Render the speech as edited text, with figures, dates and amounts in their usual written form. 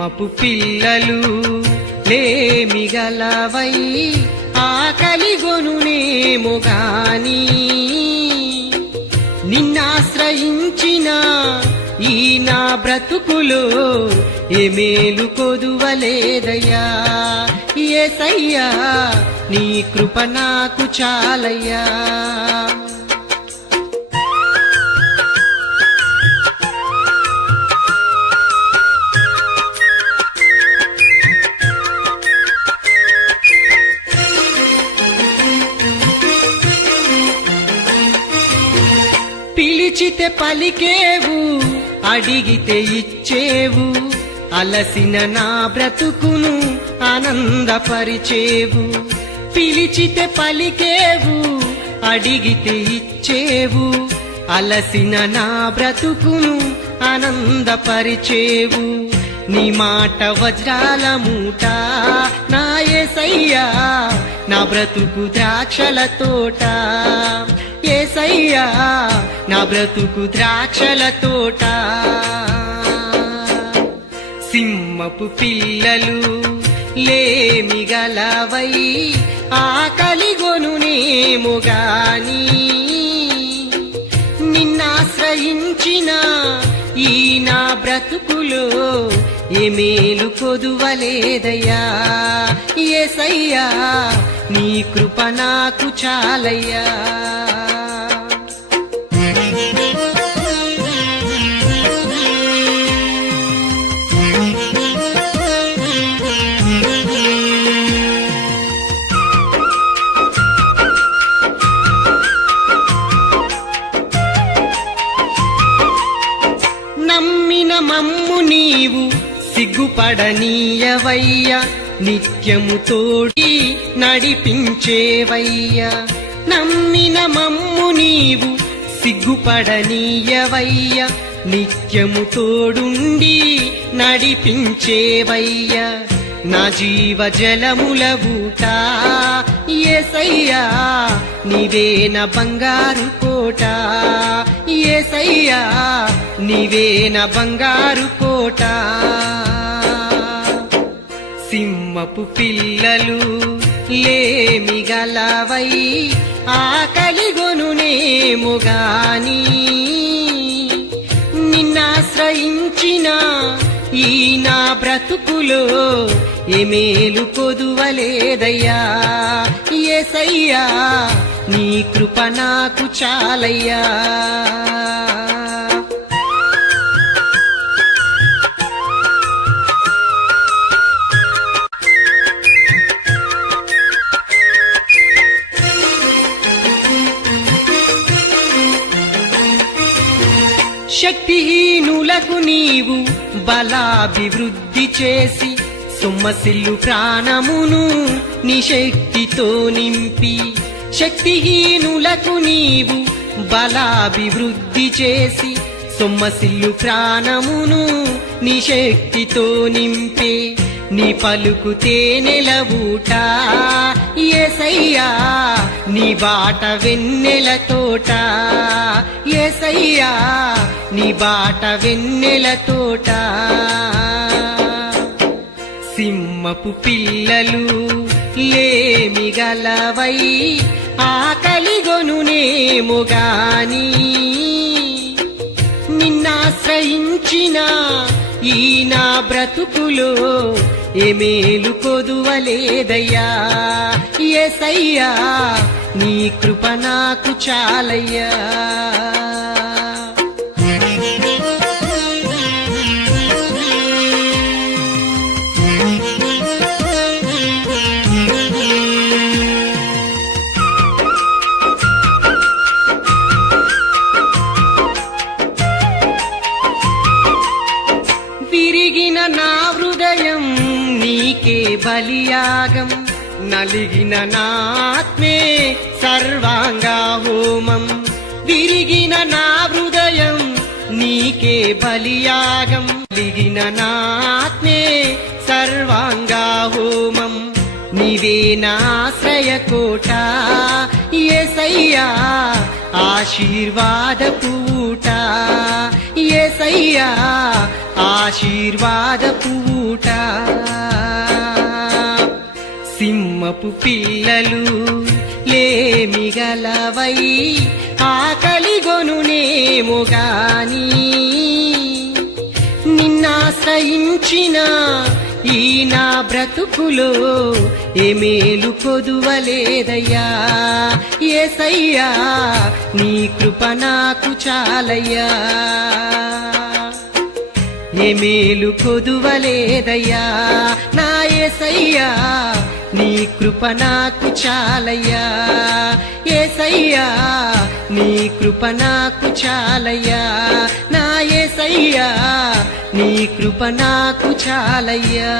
సింహపు పిల్లలు లేమిగలవై ఆకలిగొనునేమో గాని నిన్నాశ్రయించిన ఈ నా బ్రతుకులో ఏ మేలు కొదువలేదయ్యా. యేసయ్యా నీ కృప నాకు చాలయ్యా. పిలిచితే పలికేవు, అడిగితే ఇచ్చేవు, అలసిన నా బ్రతుకును ఆనందపరిచేవు. పిలిచితే పలికేవు, అడిగితే ఇచ్చేవు, అలసిన నా బ్రతుకును ఆనందపరిచేవు. నీ మాట వజ్రాల మూట నా యేసయ్యా, నా బ్రతుకు ద్రాక్షల తోట. యేసయ్యా నా బ్రతుకు ద్రాక్షల తోట. సింహపు పిల్లలు లేమిగలవై ఆకలిగొనునేమో గాని నిన్నాశ్రయించిన ఈ నా బ్రతుకులో ఏ మేలు కొదువలేదయ్యా. యేసయ్యా నీ కృప నాకు చాలయ్యా. నమ్మిన మమ్ము నీవు సిగ్గుపడనీయవయ్యా, నిత్యము తోడి నడిపించేవయ్యా. నమ్మిన మమ్ము నీవు సిగ్గుపడనీయవయ్యా, నిత్యము తోడుండి నడిపించేవయ్యా. నా జీవ జలముల ఊట యేసయ్యా, నీవే నా బంగారు కోట. యేసయ్యా నీవే నా బంగారు కోట. సింహపు పిల్లలు లేమిగలవై ఆకలిగొనునేమో గాని నిన్నాశ్రయించిన ఈ నా బ్రతుకులో ఏ మేలు కొదువలేదయ్యా. యేసయ్యా నీ కృప నాకు చాలయ్యా. శక్తిహీనులకు నీవు బలాభివృద్ధి చేసి సొమ్మసిల్లు ప్రాణమును నీ శక్తితో నింపి. శక్తిహీనులకు నీవు బలాభివృద్ధి చేసి సొమ్మసిల్లు ప్రాణమును నీ శక్తితో నింపే. నీ పలుకు తేనెల ఊట యేసయ్యా, నీ బాట వెన్నెల తోట. యేసయ్యా నీ బాట వెన్నెల తోట. సింహపు పిల్లలు లేమిగలవై ఆకలిగొనునేమో గాని నిన్నాశ్రయించిన ఈ నా బ్రతుకులో ఏ మేలు కొదువలేదయ్యా. యేసయ్యా నీ కృప నాకు చాలయ్యా. విరిగిన నా హృదయం నీకే బలియాగం, నలిగిన నా ఆత్మే సర్వాంగా హోమం. విరిగిన నా హృదయం నీకే బలియాగం, నలిగిన నా ఆత్మే సర్వాంగా హోమం. నీవే నా ఆశ్రయ కోట యేసయ్యా, ఆశీర్వాదపు ఊట యేసయ్యా ఆశీర్వాదపు ఊట సింహపు పిల్లలు లేమిగలవై ఆకలిగొనునేమో గాని నిన్నాశ్రయించిన ఈ నా బ్రతుకులో ఏ మేలు కొదువలేదయ్యా యేసయ్యా నీ కృప నాకు చాలయ్యా ఏ మేలు కొదువలేదయ్యా నా యేసయ్యా నీ కృప నాకు చాలయ్యా యేసయ్యా నీ కృప నాకు చాలయ్యా నా యేసయ్యా నీ కృప నాకు చాలయ్యా